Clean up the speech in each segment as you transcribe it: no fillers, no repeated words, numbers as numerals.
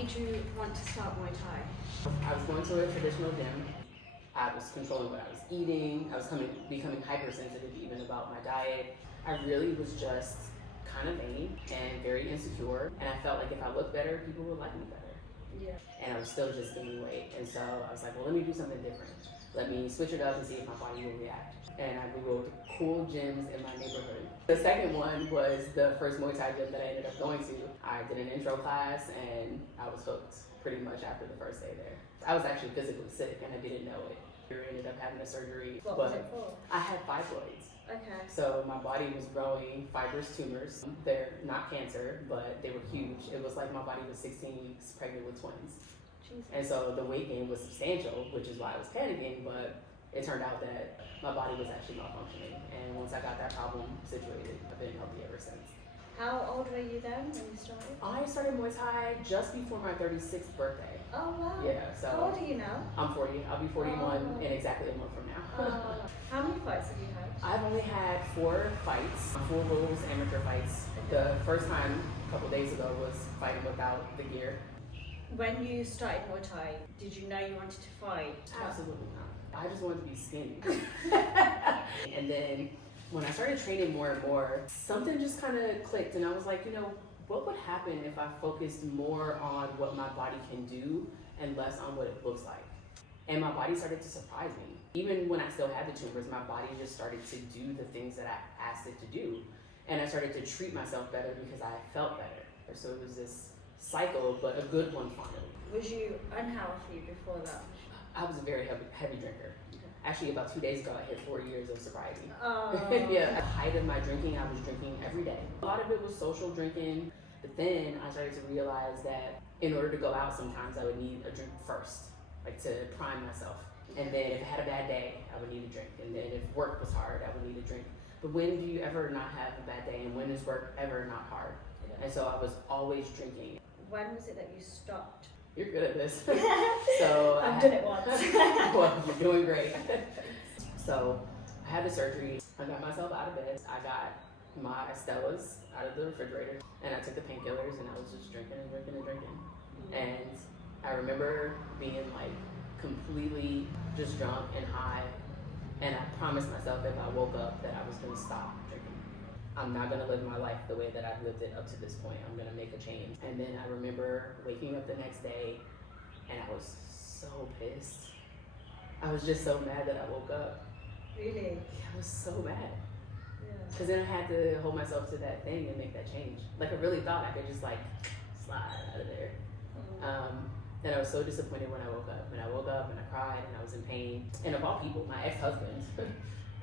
made you want to start Muay Thai? I was going to a traditional gym. I was controlling what I was eating. I was becoming hypersensitive even about my diet. I really was just kind of vain and very insecure. And I felt like if I looked better, people would like me better. Yeah. And I was still just gaining weight. And so I was like, well, let me do something different. Let me switch it up and see if my body will react. And I Googled cool gyms in my neighborhood. The second one was the first Muay Thai gym that I ended up going to. I did an intro class and I was hooked pretty much after the first day there. I was actually physically sick and I didn't know it. I ended up having a surgery. What was it for? I had fibroids. Okay. So my body was growing fibrous tumors. They're not cancer, but they were huge. It was like my body was 16 weeks pregnant with twins. Jesus. And so the weight gain was substantial, which is why I was panicking, but it turned out that my body was actually malfunctioning. And once I got that problem situated, I've been healthy ever since. How old were you then when you started? I started Muay Thai just before my 36th birthday. Oh wow. Yeah, so. How old are you now? I'm 40. I'll be 41 in exactly a month from now. How many fights have you had? I've only had 4 fights, full rules amateur fights. The first time a couple days ago was fighting without the gear. When you started Muay Thai, did you know you wanted to fight? Absolutely not. I just wanted to be skinny. And then when I started training more and more, something just kind of clicked and I was like, what would happen if I focused more on what my body can do and less on what it looks like? And my body started to surprise me. Even when I still had the tumors, my body just started to do the things that I asked it to do. And I started to treat myself better because I felt better. So it was this cycle, but a good one finally. Was you unhealthy before that? I was a very heavy drinker. Actually, about 2 days ago, I hit 4 years of sobriety. Yeah. At the height of my drinking, I was drinking every day. A lot of it was social drinking, but then I started to realize that in order to go out, sometimes I would need a drink first, like to prime myself. And then if I had a bad day, I would need a drink. And then if work was hard, I would need a drink. But when do you ever not have a bad day? And when is work ever not hard? Yeah. And so I was always drinking. When was it that you stopped? You're good at this. So I've done it once. Well, you're doing great. So I had the surgery. I got myself out of bed. I got my Stellas out of the refrigerator and I took the painkillers and I was just drinking and drinking and drinking. And I remember being like completely just drunk and high. And I promised myself if I woke up that I was gonna stop drinking. I'm not gonna live my life the way that I've lived it up to this point. I'm gonna make a change. And then I remember waking up the next day and I was so pissed. I was just so mad that I woke up. Really? I was so mad. Yeah. Because then I had to hold myself to that thing and make that change. Like I really thought I could just like slide out of there. And I was so disappointed when I woke up. And I woke up and I cried and I was in pain. And of all people, my ex-husband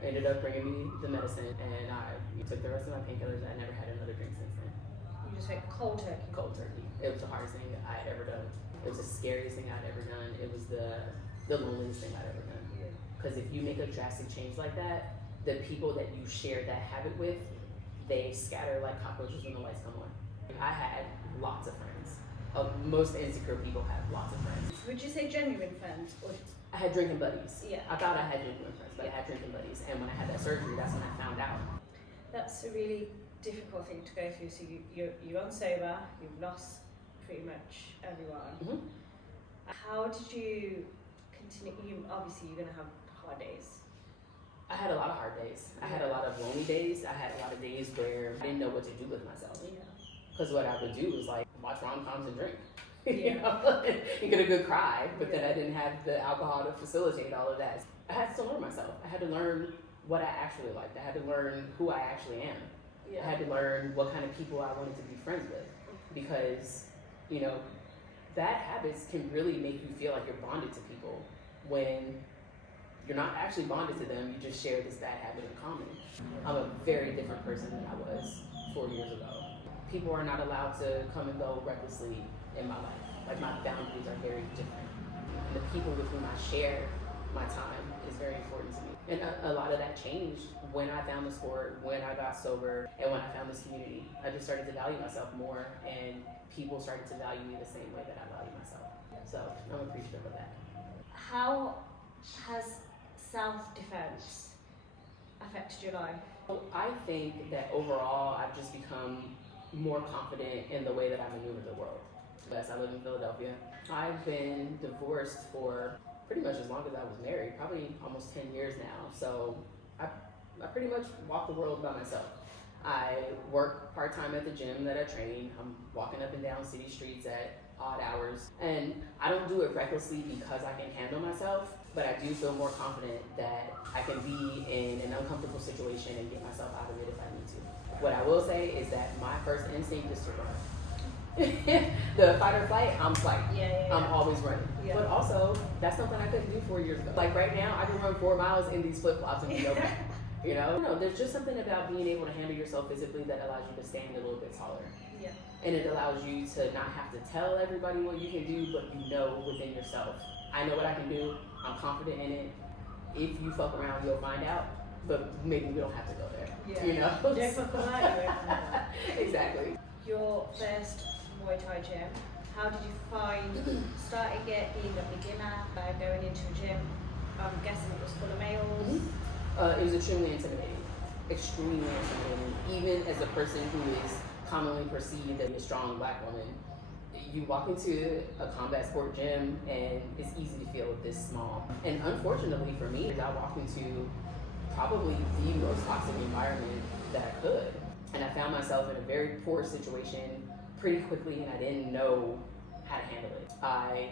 ended up bringing me the medicine and I took the rest of my painkillers. I never had another drink since then. You just went cold turkey? Cold turkey. It was the hardest thing I had ever done. It was the scariest thing I'd ever done. It was the loneliest thing I'd ever done. Because if you make a drastic change like that, the people that you share that habit with, they scatter like cockroaches when the lights come on. I had lots of friends. Most insecure people have lots of friends. Would you say genuine friends? Or I had drinking buddies. Yeah. I thought I had genuine friends, but I had drinking buddies. And when I had that surgery, that's when I found out. That's a really difficult thing to go through. So you're on sober, you've lost pretty much everyone. Mm-hmm. How did you continue? Obviously, you're going to have hard days. I had a lot of hard days. I had a lot of lonely days. I had a lot of days where I didn't know what to do with myself. Yeah. Because what I would do was like watch rom-coms and drink. Yeah. You get a good cry, but then I didn't have the alcohol to facilitate all of that. I had to learn myself. I had to learn what I actually liked. I had to learn who I actually am. Yeah. I had to learn what kind of people I wanted to be friends with. Because, bad habits can really make you feel like you're bonded to people when you're not actually bonded to them, you just share this bad habit in common. I'm a very different person than I was 4 years ago. People are not allowed to come and go recklessly in my life. Like my boundaries are very different. The people with whom I share my time is very important to me. And a lot of that changed when I found the sport, when I got sober, and when I found this community. I just started to value myself more and people started to value me the same way that I value myself. So I'm appreciative of that. How has self-defense affected your life? I think that overall I've just become more confident in the way that I maneuver the world. Yes, I live in Philadelphia. I've been divorced for pretty much as long as I was married, probably almost 10 years now. So I pretty much walk the world by myself. I work part-time at the gym that I train. I'm walking up and down city streets at odd hours. And I don't do it recklessly because I can handle myself, but I do feel more confident that I can be in an uncomfortable situation and get myself out of it if I need to. What I will say is that my first instinct is to run. The fight or flight, I'm flight. I'm always running. Yeah. But also, that's something I couldn't do 4 years ago. Like right now, I can run 4 miles in these flip-flops and be okay. You know? No, there's just something about being able to handle yourself physically that allows you to stand a little bit taller. Yeah. And it allows you to not have to tell everybody what you can do, but you know within yourself. I know what I can do. I'm confident in it. If you fuck around, you'll find out. But maybe we don't have to go there. Yeah. You know? Don't fuck around. Exactly. Your first Muay Thai gym, how did you find starting it, being a beginner, going into a gym? I'm guessing it was full of males. It was extremely intimidating. Extremely intimidating. Even as a person who is commonly perceived as a strong black woman, you walk into a combat sport gym and it's easy to feel this small. And unfortunately for me, I walked into probably the most toxic environment that I could. And I found myself in a very poor situation pretty quickly, and I didn't know how to handle it. I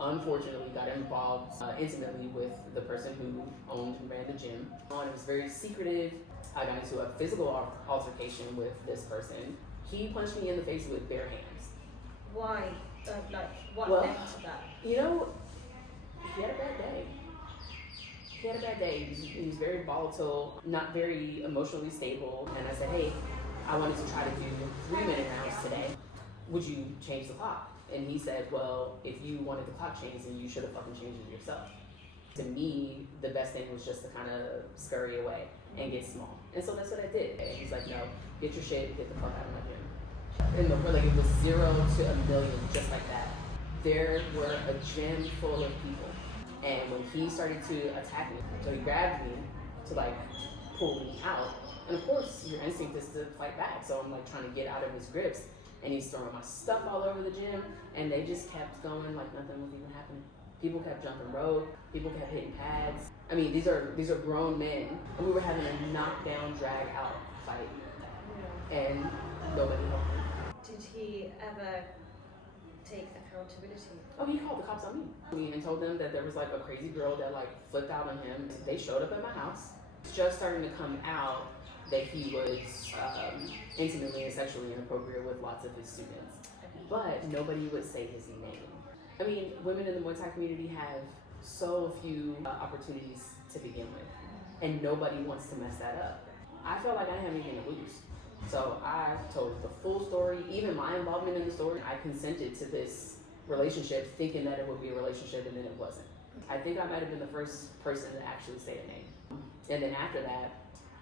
unfortunately got involved intimately with the person who owned and ran the gym. It was very secretive. I got into a physical altercation with this person. He punched me in the face with bare hands. Why? What led to that? You know, he had a bad day. He had a bad day. He was very volatile, not very emotionally stable. And I said, hey, I wanted to try to do 3-minute rounds today. Would you change the clock? And he said, well, if you wanted the clock changed, then you should have fucking changed it yourself. To me, the best thing was just to kind of scurry away and get small. And so that's what I did. And he's like, no, get your shit, get the fuck out of my gym. And it was 0 to a million, just like that. There were a gym full of people. And when he started to attack me, so he grabbed me to pull me out. And of course, your instinct is to fight back. So I'm trying to get out of his grips. And he's throwing my stuff all over the gym. And they just kept going like nothing was even happening. People kept jumping rope. People kept hitting pads. I mean, these are grown men. And we were having a knockdown, drag out fight. Yeah. And nobody helped me. Did he ever take accountability? Oh, he called the cops on me and told them that there was a crazy girl that flipped out on him. They showed up at my house. It's just starting to come out that he was intimately and sexually inappropriate with lots of his students. But nobody would say his name. I mean, women in the Muay Thai community have so few opportunities to begin with, and nobody wants to mess that up. I felt like I didn't have anything to lose. So I told the full story, even my involvement in the story. I consented to this relationship thinking that it would be a relationship, and then it wasn't. I think I might have been the first person to actually say a name. And then after that,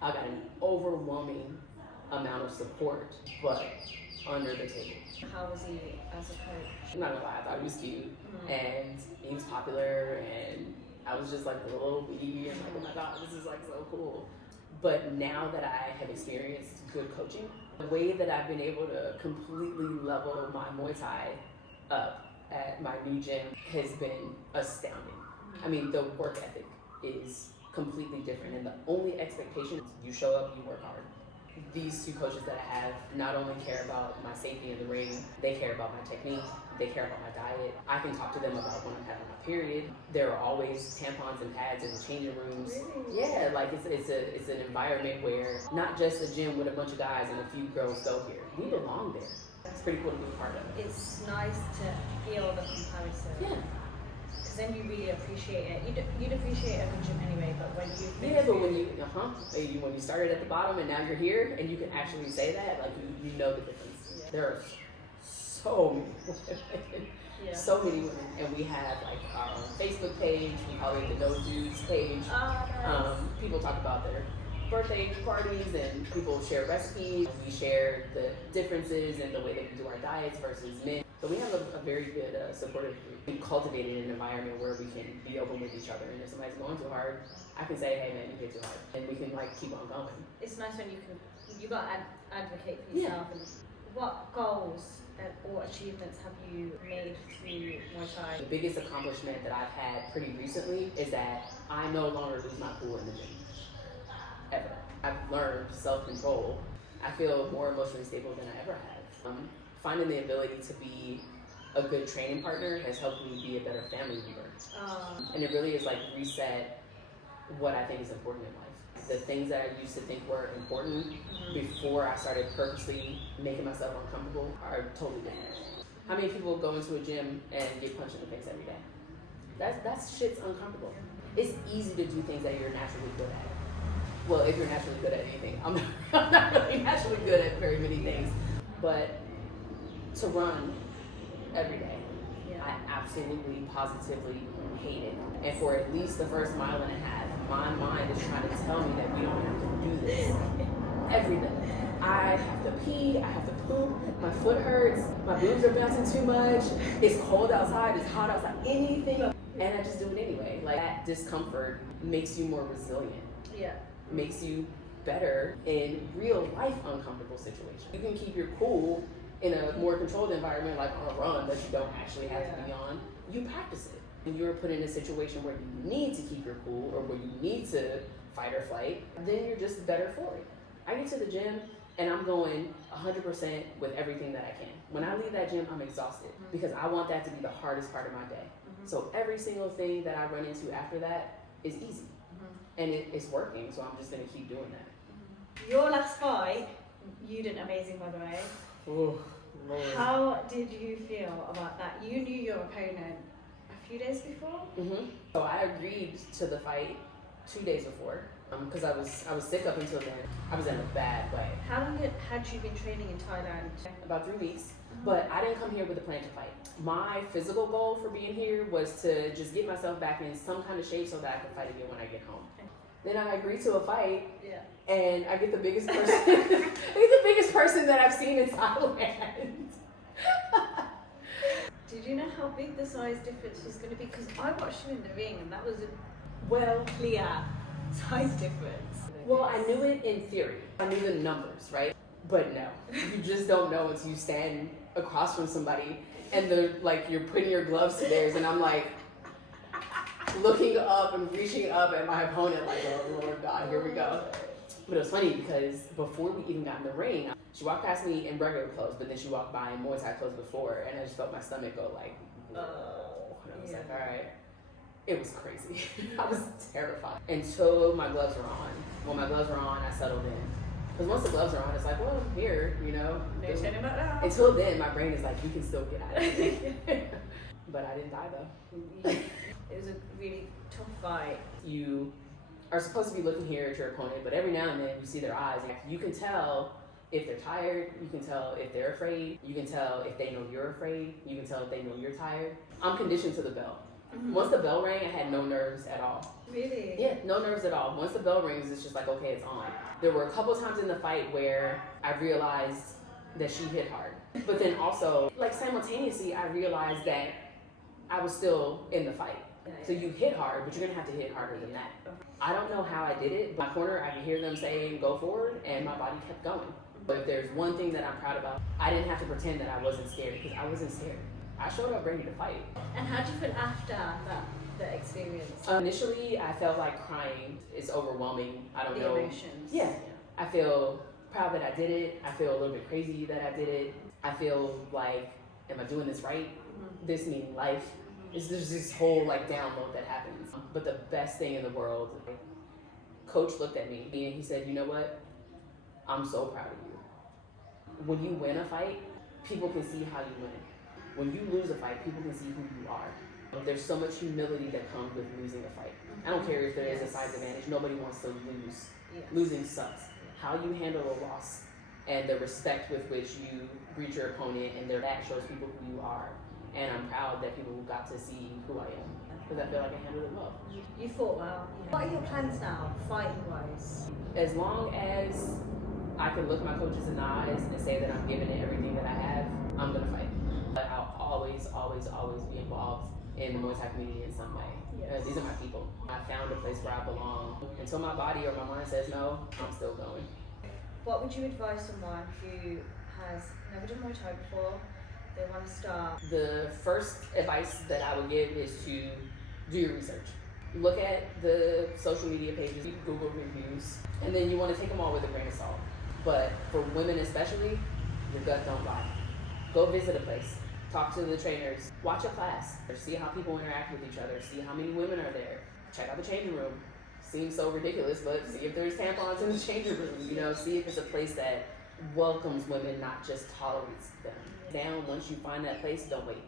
I got an overwhelming amount of support, but under the table. How was he as a coach? I'm not gonna lie, I thought he was cute, and he was popular, and I was just a little baby, and oh my god, this is so cool. But now that I have experienced good coaching, the way that I've been able to completely level my Muay Thai up at my new gym has been astounding. I mean, the work ethic is completely different, and the only expectation is you show up, you work hard. These two coaches that I have not only care about my safety in the ring, they care about my technique, they care about my diet. I can talk to them about when I'm having my period. There are always tampons and pads in the changing rooms. Really? Yeah, it's an environment where not just a gym with a bunch of guys and a few girls go here. We belong there. It's pretty cool to be part of it. It's nice to feel the comparison. Yeah. Then you really appreciate it. You'd appreciate a good gym anyway, but when you when you started at the bottom and now you're here and you can actually say that, you know the difference. Yeah. There are so many women, so many women, and we have our own Facebook page. We call it the No Dudes page. Nice. People talk about their birthday parties and people share recipes. We share the differences in the way that we do our diets versus men. So we have a very good supportive group. We cultivated an environment where we can be open with each other, and if somebody's going too hard, I can say, hey man, you get too hard, and we can keep on going. It's nice when you got to advocate for yourself. Yeah. And What goals or achievements have you made through Muay Thai? The biggest accomplishment that I've had pretty recently is that I no longer lose my cool in the gym. Ever. I've learned self-control. I feel more emotionally stable than I ever have. Finding the ability to be a good training partner has helped me be a better family member. And it really is like reset what I think is important in life. The things that I used to think were important before I started purposely making myself uncomfortable are totally different. How many people go into a gym and get punched in the face every day? That shit's uncomfortable. It's easy to do things that you're naturally good at. Well, if you're naturally good at anything. I'm not really naturally good at very many things. But to run every day, I absolutely, positively hate it. And for at least the first mile and a half, my mind is trying to tell me that we don't have to do this every day. I have to pee, I have to poop, my foot hurts, my boobs are bouncing too much, it's cold outside, it's hot outside, anything. And I just do it anyway. Like, that discomfort makes you more resilient. Yeah. Makes you better in real life uncomfortable situations. You can keep your cool in a more controlled environment, like on a run that you don't actually have to be on. You practice it. When you're put in a situation where you need to keep your cool or where you need to fight or flight, then you're just better for it. I get to the gym and I'm going 100% with everything that I can. When I leave that gym, I'm exhausted because I want that to be the hardest part of my day. So every single thing that I run into after that is easy. And it's working, so I'm just gonna keep doing that. Your last fight, you did amazing, by the way. Oh, Lord. How did you feel about that? You knew your opponent a few days before? So I agreed to the fight 2 days before because I was sick up until then. I was in a bad way. How long had you been training in Thailand? About 3 weeks. But I didn't come here with a plan to fight. My physical goal for being here was to just get myself back in some kind of shape so that I could fight again when I get home. Then I agreed to a fight, and I get the biggest person. I get the biggest person that I've seen in Thailand. Did you know how big the size difference was going to be? Because I watched you in the ring, and that was a clear size difference. Well, I knew it in theory. I knew the numbers, right? But no, you just don't know until you stand across from somebody, and they're like, you're putting your gloves to theirs, and I'm like, looking up and reaching up at my opponent like, oh Lord God, here we go. But it was funny because before we even got in the ring, she walked past me in regular clothes, but then she walked by in Muay Thai clothes before, and I just felt my stomach go like, oh. And I was like, all right. It was crazy. I was terrified until my gloves were on. When my gloves were on, I settled in. Because once the gloves are on, it's like, well, I'm here, you know. No turning back now. Until then, my brain is like, you can still get out of it. But I didn't die though. It was a really tough fight. You are supposed to be looking here at your opponent, but every now and then you see their eyes. You can tell if they're tired. You can tell if they're afraid. You can tell if they know you're afraid. You can tell if they know you're tired. I'm conditioned to the bell. Once the bell rang, I had no nerves at all. Really? Yeah, no nerves at all. Once the bell rings, it's just like, okay, it's on. There were a couple times in the fight where I realized that she hit hard. But then also, like simultaneously, I realized that I was still in the fight. So you hit hard, but you're gonna have to hit harder than that. I don't know how I did it. My corner, I could hear them saying, go forward, and my body kept going. But if there's one thing that I'm proud about, I didn't have to pretend that I wasn't scared, because I wasn't scared. I showed up ready to fight. And how did you feel after that experience? Initially, I felt like crying. It's overwhelming. I don't know. The emotions. Yeah. I feel proud that I did it. I feel a little bit crazy that I did it. I feel like, am I doing this right? This meaning life. There's this whole like download that happens. But the best thing in the world, Coach looked at me and he said, you know what? I'm so proud of you. When you win a fight, people can see how you win. When you lose a fight, people can see who you are. There's so much humility that comes with losing a fight. I don't care if there is a size advantage. Nobody wants to lose. Losing sucks. How you handle a loss and the respect with which you greet your opponent and that shows people who you are. And I'm proud that people got to see who I am because I feel like I handled it well. You fought well. What are your plans now, fighting-wise? As long as I can look my coaches in the eyes and say that I'm giving it everything that I have, I'm gonna fight. But I'll always, always, always be involved in the Muay Thai community in some way. Yes. These are my people. I found a place where I belong. Until my body or my mind says no, I'm still going. What would you advise someone who has never done Muay Thai before, they want to start? The first advice that I would give is to do your research. Look at the social media pages, Google reviews, and then you want to take them all with a grain of salt. But for women especially, your gut don't lie. Go visit a place, talk to the trainers, watch a class, see how people interact with each other, see how many women are there, check out the changing room. Seems so ridiculous, but see if there's tampons in the changing room, see if it's a place that welcomes women, not just tolerates them. Down, once you find that place, don't wait.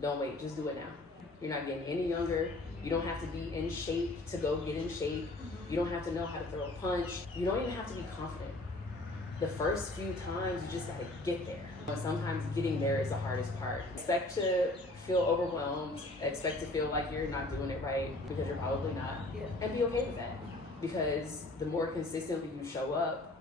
Don't wait, just do it now. You're not getting any younger. You don't have to be in shape to go get in shape. You don't have to know how to throw a punch. You don't even have to be confident. The first few times, you just gotta get there. But sometimes getting there is the hardest part. Expect to feel overwhelmed, expect to feel like you're not doing it right, because you're probably not, and be okay with that. Because the more consistently you show up,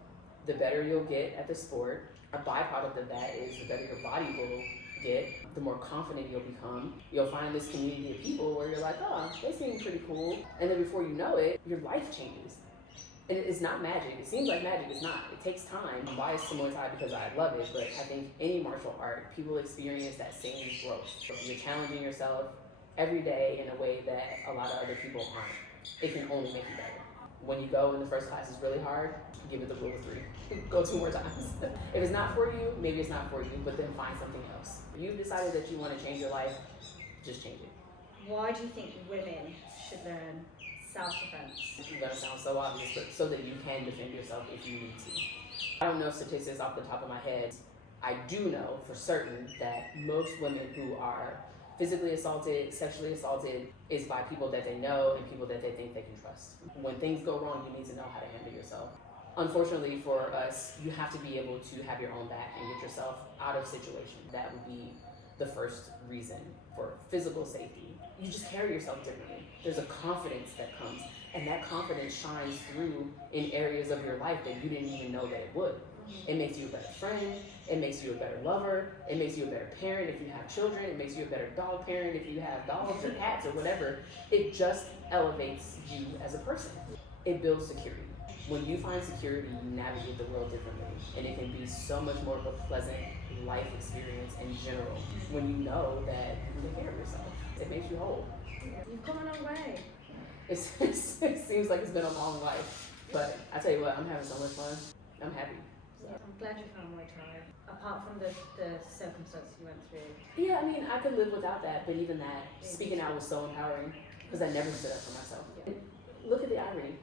the better you'll get at the sport. A byproduct of that is the better your body will get, the more confident you'll become. You'll find this community of people where you're like, oh, they seem pretty cool. And then before you know it, your life changes. And it's not magic. It seems like magic. It's not. It takes time. I'm biased to Muay Thai because I love it, but I think any martial art, people experience that same growth. You're challenging yourself every day in a way that a lot of other people aren't. It can only make you better. When you go and the first class is really hard, give it the rule of 3. Go 2 more times. If it's not for you, maybe it's not for you, but then find something else. If you've decided that you want to change your life, just change it. Why do you think women should learn self-defense? It's gonna sound so obvious, but so that you can defend yourself if you need to. I don't know statistics off the top of my head. I do know for certain that most women who are physically assaulted, sexually assaulted, is by people that they know and people that they think they can trust. When things go wrong, you need to know how to handle yourself. Unfortunately for us, you have to be able to have your own back and get yourself out of situations. That would be the first reason for physical safety. You just carry yourself differently. There's a confidence that comes, and that confidence shines through in areas of your life that you didn't even know that it would. It makes you a better friend, it makes you a better lover, it makes you a better parent if you have children, it makes you a better dog parent if you have dogs or cats or whatever. It just elevates you as a person. It builds security. When you find security, you navigate the world differently, and it can be so much more of a pleasant life experience in general when you know that you can take care of yourself. It makes you whole. You've come a long way. It seems like it's been a long life, but I tell you what, I'm having so much fun. I'm happy. So. I'm glad you found Muay Thai. Apart from the circumstances you went through. Yeah, I mean, I could live without that, but even that, speaking out was so empowering because I never stood up for myself. And look at the irony.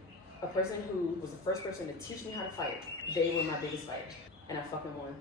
A person who was the first person to teach me how to fight, they were my biggest fight, and I fucking won.